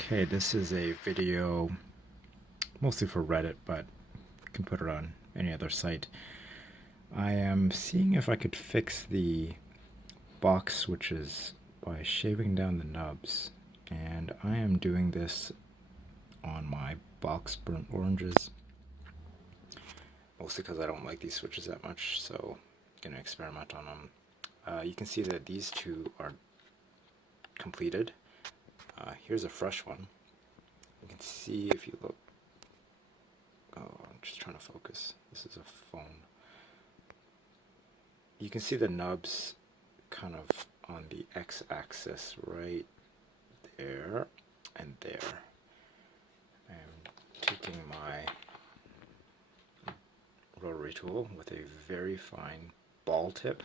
Okay, this is a video mostly for Reddit, but I can put it on any other site. I am seeing if I could fix the box switches by shaving down the nubs, and I am doing this on my box burnt oranges, mostly because I don't like these switches that much, so I'm gonna experiment on them. You can see that these two are completed. Here's a fresh one. You can see if you look. Oh, I'm just trying to focus. This is a phone. You can see the nubs kind of on the x-axis right there and there. I'm taking my rotary tool with a very fine ball tip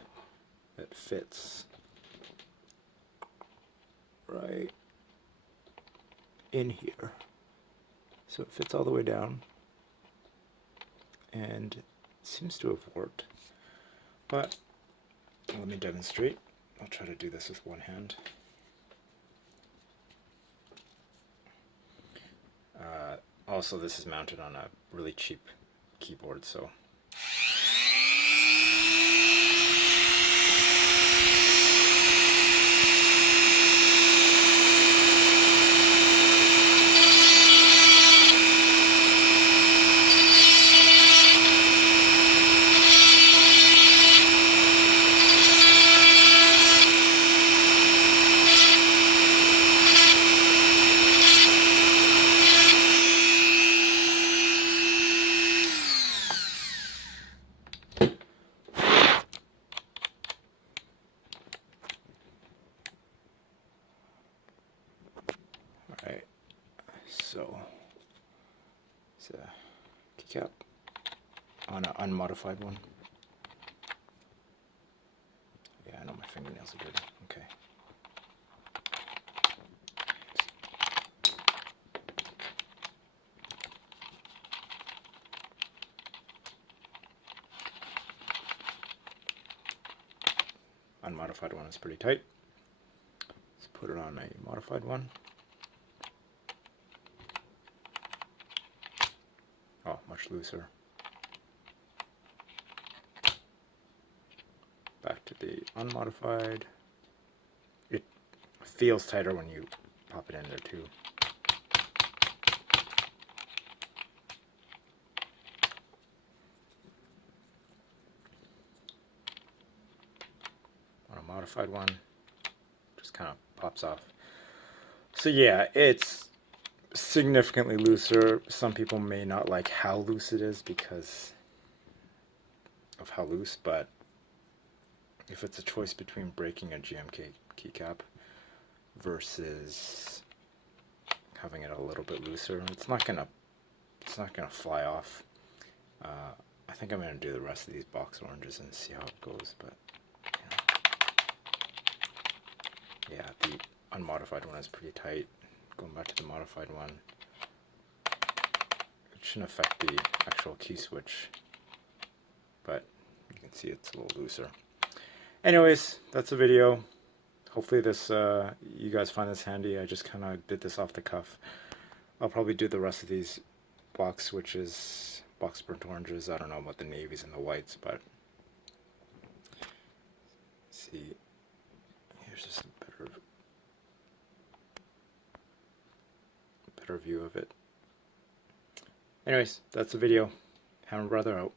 that fits right in here. So it fits all the way down and it seems to have worked. But let me demonstrate. I'll try to do this with one hand. Also, this is mounted on a really cheap keyboard, so alright, so it's a keycap on an unmodified one. Yeah, I know my fingernails are good. Okay. Unmodified one is pretty tight. Let's put it on a modified one. Oh, much looser. Back to the unmodified. It feels tighter when you pop it in there too. On a modified one, just kind of pops off. So yeah, it's significantly looser. Some people may not like how loose it is because of how loose, but if it's a choice between breaking a GMK keycap versus having it a little bit looser, it's not gonna fly off. I think I'm gonna do the rest of these box oranges and see how it goes, but you know. Yeah, the unmodified one is pretty tight. Going back to the modified one, it shouldn't affect the actual key switch, but you can see it's a little looser. Anyways, that's the video. Hopefully this, you guys find this handy. I just kind of did this off the cuff. I'll probably do the rest of these box switches, box burnt oranges. I don't know about the navies and the whites, but see, here's just a better view of it. Anyways, that's the video. Hammer Brother out.